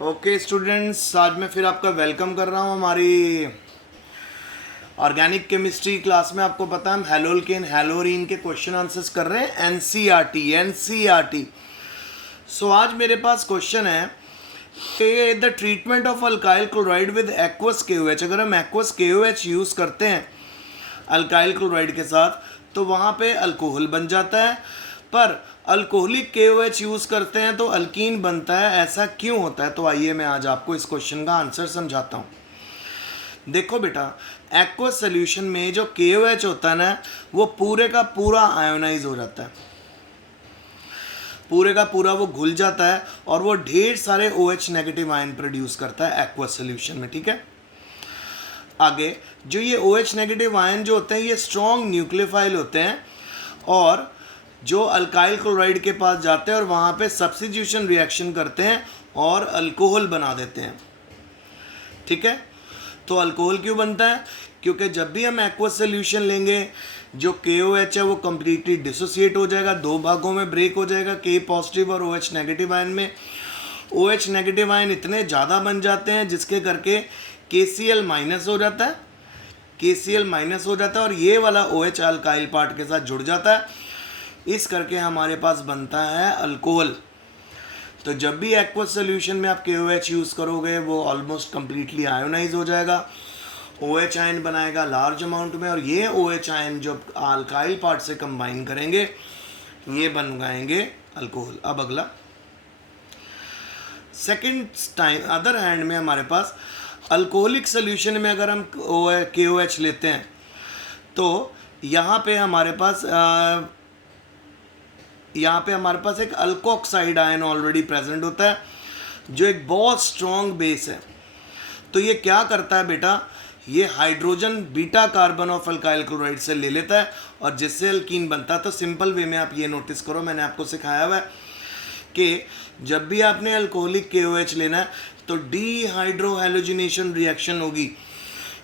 Okay students, आज मैं फिर आपका वेलकम कर रहा हूँ हमारी ऑर्गेनिक केमिस्ट्री क्लास में। आपको पता है हम हेलोल्केन हेलोरीन के क्वेश्चन आंसर्स कर रहे हैं एनसीईआरटी। सो आज मेरे पास क्वेश्चन है कि the treatment of alkyl chloride with aqueous KOH। अगर हम एक्वस KOH यूज़ करते हैं अल्काइल क्लोराइड के साथ तो वहाँ पे अल्कोहल बन जाता है, पर अल्कोहलिक KOH यूज़ करते हैं तो अल्कीन बनता है। ऐसा क्यों होता है? तो आइए मैं आज आपको इस क्वेश्चन का आंसर समझाता हूँ। देखो बेटा, एक्वस सोल्यूशन में जो KOH होता है ना, वो पूरे का पूरा आयोनाइज हो जाता है, पूरे का पूरा वो घुल जाता है और वो ढेर सारे OH नेगेटिव आयन प्रोड्यूस करता है एक्वस सोल्यूशन में। ठीक है, आगे जो ये OH नेगेटिव आयन जो होते हैं ये स्ट्रॉन्ग न्यूक्लियोफाइल होते हैं और जो अल्काइल क्लोराइड के पास जाते हैं और वहाँ पे सब्स्टिट्यूशन रिएक्शन करते हैं और अल्कोहल बना देते हैं। ठीक है, तो अल्कोहल क्यों बनता है? क्योंकि जब भी हम एक्वस सोल्यूशन लेंगे जो KOH है वो कम्प्लीटली डिसोसिएट हो जाएगा, दो भागों में ब्रेक हो जाएगा, K पॉजिटिव और OH नेगेटिव आयन में। OH नेगेटिव आयन इतने ज़्यादा बन जाते हैं जिसके करके KCl माइनस हो जाता है, KCl माइनस हो जाता है और ये वाला OH अल्काइल पार्ट के साथ जुड़ जाता है। इस करके हमारे पास बनता है अल्कोहल। तो जब भी एक्वस सोल्यूशन में आप KOH यूज़ करोगे वो ऑलमोस्ट कम्प्लीटली आयोनाइज हो जाएगा, OH आयन बनाएगा लार्ज अमाउंट में और ये OH आयन जो अल्काइल पार्ट से कंबाइन करेंगे ये बन जाएंगे अल्कोहल। अब अगला सेकेंड टाइम अदर हैंड में हमारे पास अल्कोहलिक सोल्यूशन में अगर हम KOH लेते हैं तो यहाँ पे हमारे पास एक अल्कोक्साइड आयन ऑलरेडी प्रेजेंट होता है जो एक बहुत स्ट्रॉन्ग बेस है। तो ये क्या करता है बेटा, ये hydrogen beta carbon of alkyl chloride से ले लेता है और जिससे अल्कीन बनता है। तो सिंपल वे में आप ये नोटिस करो, मैंने आपको सिखाया हुआ है कि जब भी आपने अल्कोहलिक KOH लेना है तो डीहाइड्रोहैलोजिनेशन रिएक्शन होगी,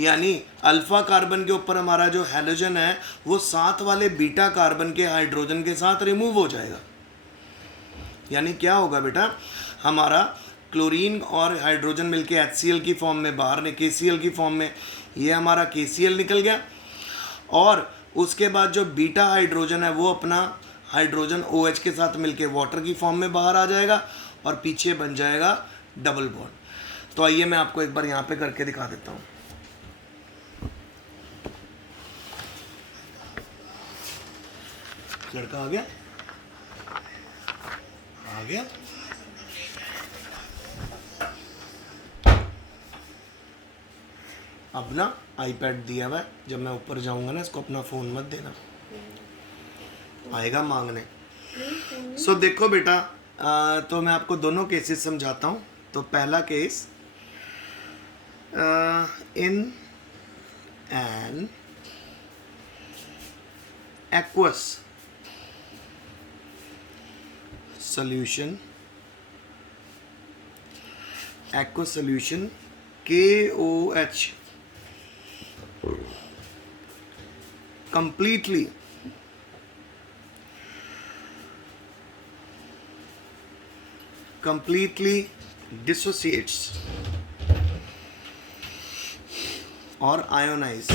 यानी अल्फा कार्बन के ऊपर हमारा जो हैलोजन है वो साथ वाले बीटा कार्बन के हाइड्रोजन के साथ रिमूव हो जाएगा। यानी क्या होगा बेटा, हमारा क्लोरीन और हाइड्रोजन मिलके HCl की फॉर्म में बाहर ने KCl की फॉर्म में, ये हमारा KCl निकल गया और उसके बाद जो बीटा हाइड्रोजन है वो अपना हाइड्रोजन OH के साथ मिलके वाटर की फॉर्म में बाहर आ जाएगा और पीछे बन जाएगा डबल बॉन्ड। तो आइए मैं आपको एक बार यहाँ पे करके दिखा देता हूँ। लड़का आ गया अब ना आईपैड दिया हुआ है, जब मैं ऊपर जाऊंगा ना इसको अपना फ़ोन मत देना, आएगा मांगने। सो देखो बेटा, तो मैं आपको दोनों केसेस समझाता हूँ। तो पहला case, in an aqueous solution KOH completely dissociates or ionizes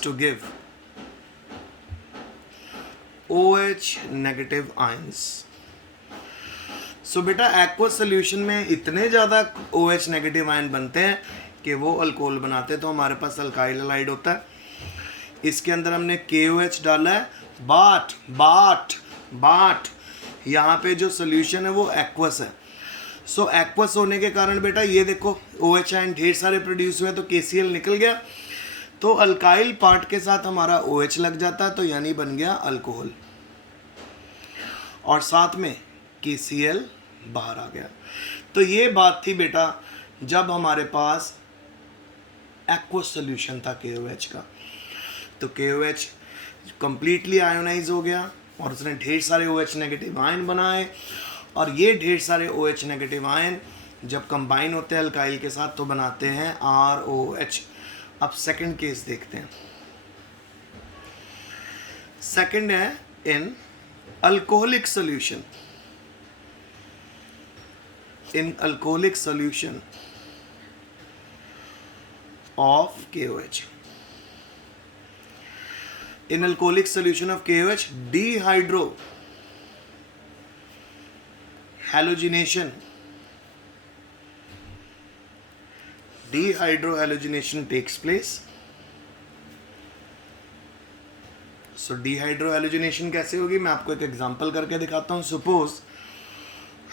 to give OH negative ions. So बेटा एक्वस सोल्यूशन में इतने ज़्यादा OH नेगेटिव आयन बनते हैं कि वो अल्कोहल बनाते हैं। तो हमारे पास अल्काइल हैलाइड होता है, इसके अंदर हमने KOH डाला है, बाट यहाँ पे जो सोल्यूशन है वो एक्वस है। सो एक्वस होने के कारण बेटा ये देखो OH आयन ढेर सारे प्रोड्यूस हुए तो KCl निकल गया, तो अल्काइल पार्ट के साथ हमारा OH लग जाता है तो यानी बन गया अल्कोहल और साथ में KCl बाहर आ गया। तो ये बात थी बेटा जब हमारे पास एक्वस सोल्यूशन था KOH का। तो KOH कंप्लीटली आयोनाइज हो गया और उसने ढेर सारे OH नेगेटिव आयन बनाए और ये ढेर सारे OH नेगेटिव आयन जब कंबाइन होते हैं अल्काइल के साथ तो बनाते हैं ROH। अब सेकंड केस देखते हैं। सेकंड है in alcoholic solution, in alcoholic solution of KOH. In alcoholic solution of KOH, dehydrohallugination takes place. सो डिहाइड्रोहैलोजिनेशन कैसे होगी, मैं आपको एक एग्जांपल करके दिखाता हूँ. सपोज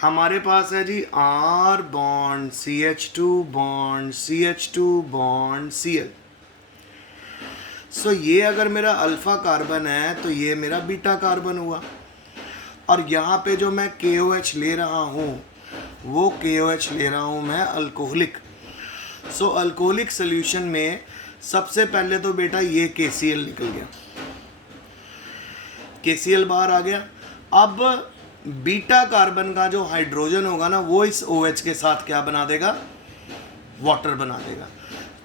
हमारे पास है जी R bond CH2 bond CH2 bond Cl. सो ये अगर मेरा अल्फा कार्बन है तो ये मेरा बीटा कार्बन हुआ, और यहाँ पे जो मैं KOH ले रहा हूँ वो KOH ले रहा हूँ मैं अल्कोहलिक. सो अल्कोहलिक सोल्यूशन में सबसे पहले तो बेटा ये KCl निकल गया, KCl बाहर आ गया. अब बीटा कार्बन का जो हाइड्रोजन होगा ना वो इस OH के साथ क्या बना देगा, वाटर बना देगा.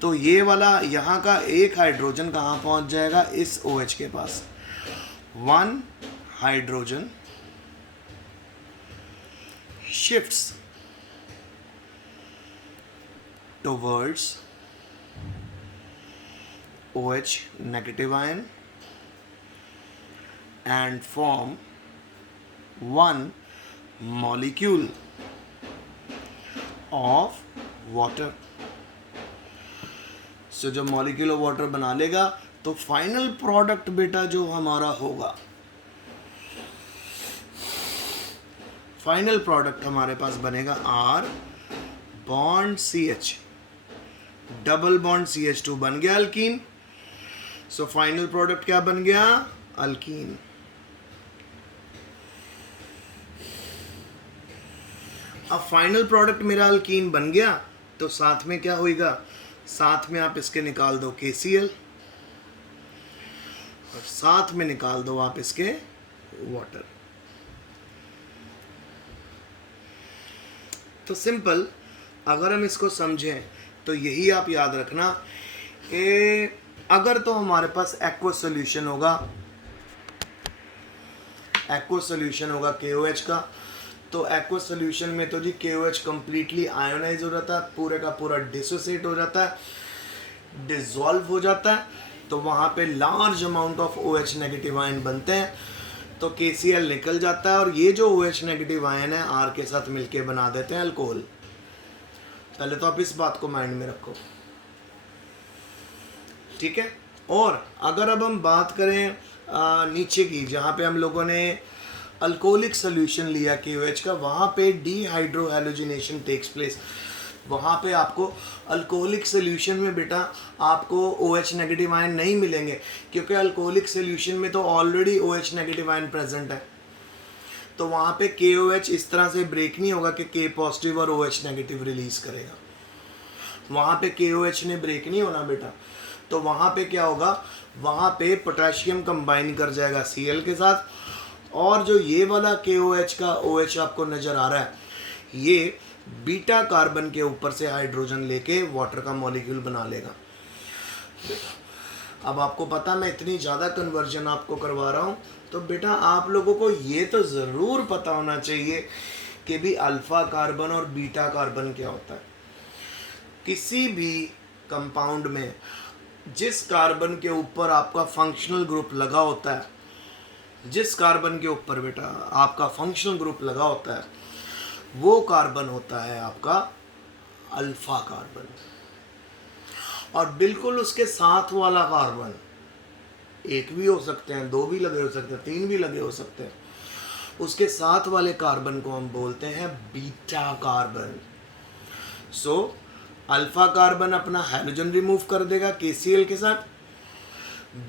तो ये वाला यहाँ का एक हाइड्रोजन कहाँ पहुँच जाएगा, इस OH के पास. 1 hydrogen shifts towards OH negative ion and form 1 molecule of water. सो जब मॉलिक्यूल ऑफ वाटर बना लेगा तो फाइनल प्रोडक्ट बेटा जो हमारा होगा, फाइनल प्रोडक्ट हमारे पास बनेगा R bond CH, double bond CH2 बन गया अल्कीन. सो फाइनल प्रोडक्ट क्या बन गया, अल्कीन. अब फाइनल प्रोडक्ट मेरा अल्कीन बन गया तो साथ में क्या होएगा, साथ में आप इसके निकाल दो KCl और साथ में निकाल दो आप इसके वाटर. तो सिंपल अगर हम इसको समझें तो यही आप याद रखना कि अगर तो हमारे पास एक्वस सॉल्यूशन होगा, एक्वस सॉल्यूशन होगा KOH का, तो एक्वस सॉल्यूशन में तो जी KOH कंप्लीटली आयोनाइज हो जाता है, पूरे का पूरा डिसोसिएट हो जाता है, डिसॉल्व हो जाता है. तो वहाँ पे large amount of OH negative ion बनते हैं, तो KCl निकल जाता है, और ये जो OH नेगेटिव आयन है R के साथ मिलके बना देते हैं अल्कोहल. पहले तो आप इस बात को माइंड में रखो, ठीक है. और अगर अब हम बात करें नीचे की, जहाँ पे हम लोगों ने अल्कोहलिक सोल्यूशन लिया KOH का, वहाँ पे डिहाइड्रोहैलोजिनेशन टेक्स प्लेस. वहाँ पे आपको अल्कोहलिक सोल्यूशन में बेटा आपको OH नेगेटिव आयन नहीं मिलेंगे, क्योंकि अल्कोहलिक सोल्यूशन में तो already OH negative ion present है. तो वहाँ पे KOH इस तरह से ब्रेक नहीं होगा कि K पॉजिटिव और OH नेगेटिव रिलीज करेगा. वहाँ पे KOH ने ब्रेक नहीं होना बेटा. तो वहाँ पे क्या होगा, वहाँ पे पोटेशियम कंबाइन कर जाएगा Cl के साथ, और जो ये वाला KOH का OH आपको नज़र आ रहा है, ये बीटा कार्बन के ऊपर से हाइड्रोजन लेके वाटर का मॉलिक्यूल बना लेगा. अब आपको पता मैं इतनी ज़्यादा कन्वर्जन आपको करवा रहा हूँ, तो बेटा आप लोगों को ये तो ज़रूर पता होना चाहिए कि भी अल्फ़ा कार्बन और बीटा कार्बन क्या होता है. किसी भी कंपाउंड में जिस कार्बन के ऊपर आपका फंक्शनल ग्रुप लगा होता है, जिस कार्बन के ऊपर बेटा आपका फंक्शनल ग्रुप लगा होता है, वो कार्बन होता है आपका अल्फा कार्बन. और बिल्कुल उसके साथ वाला कार्बन, एक भी हो सकते हैं, दो भी लगे हो सकते हैं, तीन भी लगे हो सकते हैं, उसके साथ वाले कार्बन को हम बोलते हैं beta carbon. So alpha carbon अपना हाइड्रोजन रिमूव कर देगा KCl के साथ,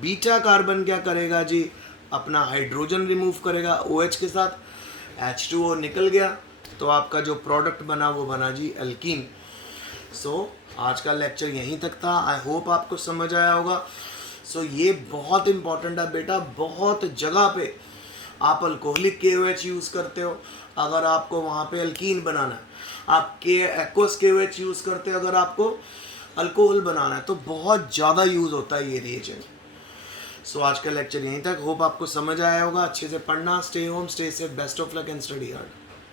बीटा कार्बन क्या करेगा जी, अपना हाइड्रोजन रिमूव करेगा OH के साथ, H2O निकल गया, तो आपका जो प्रोडक्ट बना वो बना जी अल्कीन. सो आज का लेक्चर यहीं तक था. आई होप आपको समझ आया होगा. सो ये बहुत इंपॉर्टेंट है बेटा, बहुत जगह पे आप अल्कोहलिक KOH यूज़ करते हो अगर आपको वहाँ पे अल्कीन बनाना है, आप एक्वस KOH यूज़ करते हो अगर आपको अल्कोहल बनाना है, तो बहुत ज़्यादा यूज़ होता है ये रिएजेंट. सो आज का लेक्चर यहीं तक। होप आपको समझ आया होगा। अच्छे से पढ़ना, stay home, stay safe, best of luck and study hard.